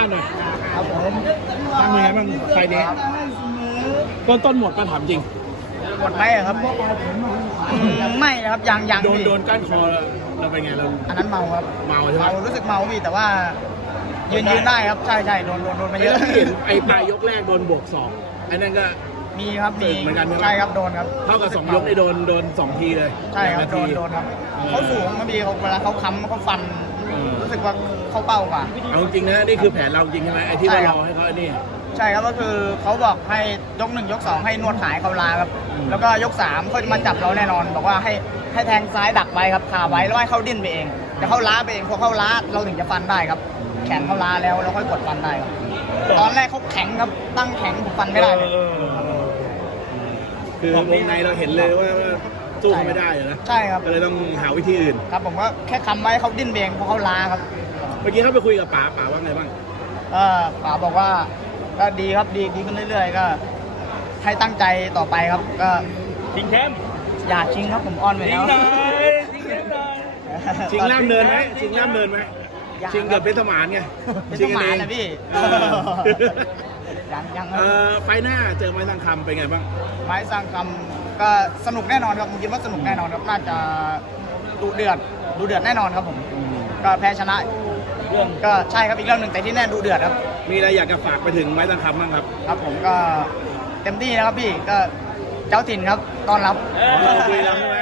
าษณ์หน่อยครับผมตั้งยังไงบ้างไฟล์นี้ต้นต้นหมดก็ถามจริงหมดไหมอะครับอืมไม่นะครับยังยังโดนพี่โดนก้านคอเราเป็นไงเราอันนั้นเมาครับเมาใช่ไหมเมารู้สึกเมาพี่แต่ว่า ยืนยืนได้ครับใช่ใช่โดนโดนโดนมาเยแล้อะวที่เห็นไอ้ปลายยกแรกโดนบวกสองอันนั้นก็ มีครับมีเหมือนกันใช่ไหม ใช่ครับโดนครับเท่ากับสองยกได้โดนโดนสองทีเลยใช่ครับนาโดทีนโดนครับเออเขาสูงบางทีเขาเวลาเขาค้ำเขาฟันเออ รู้สึกว่าเข้าเป้ากว่า เอาจริงนะนี่คือแผนเราจริงใช่ไหมไอ้ที่ใช่ว่าครรับอให้เขาไอ้นี่ ใช่ครับก็คือเขาบอกให้ยกหนึ่งยกสองให้นวดหายเขาลาครับ อืม แล้วก็ยกสามเขาจะมาจับเราแน่นอน บอกว่าให้ให้แทงซ้ายดักไว้ครับคาไว้แล้วให้เขาดิ้นไปเองแต่เขาล้าไปเองพอเขาล้าเราถึงจะฟันได้ครับ แขนเขาล้าแล้วเราค่อยกดฟันได้ครับตอนแรกเขาแข็งครับตั้งแข็งผมฟันไม่ได้เลยเออเออคือวงในเราเห็นเลยว่าว่า สู้เขาไม่ได้อะนะใช่ครับ ก็เลยต้องหาวิธีอื่น ครับผมก็แค่คำไว้เขาดิ้นไปเองเพราะเขาล้าครับเมื่อกี้เขาไปคุยกับป๋าป๋าว่าไงบ้าง เออป๋าบอกว่าก็ดีครับดีดีขึ้นเรื่อย ๆ ก็ ให้ตั้งใจต่อไปครับ ก็ชิงแชมป์อย่าชิงครับผมอ้อนไปแล้วชิงล่ามเนินไหมชิงล่ามเนินไหมยัง ชิงกับเพชรสมานไงเป็นชิสงกัมานเองนะพี่เออยังยังคเอรับอไฟหน้าเจอไม้ทางคำเป็นไงบ้าง ไม้สร้างคำ ก็สนุกแน่นอนครับผมคิดว่าสนุกแน่นอนครับน่าจะดุเดือดดุเดือดแน่นอนครับผมก็แพ้ชนะเรื่องก็ใช่ครับอีกเรื่องหนึ่งแต่ที่แน่ดุเดือดครับ มีอะไรอยากจะฝากไปถึงไม้ทางคำบ้างครับ ครับผมก็เต็มที่นะครับพี่ก็เจ้าถิ่นครับต้อนรับเราคุยแล้วใช่ไหม